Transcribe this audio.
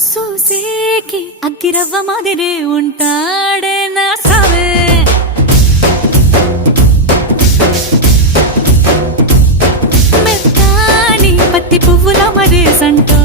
చూసేకి అగ్గిరవ్వ మాదిరే ఉంటాడే నా సావే మెత్తాని పత్తి పువ్వుల మరే సంటో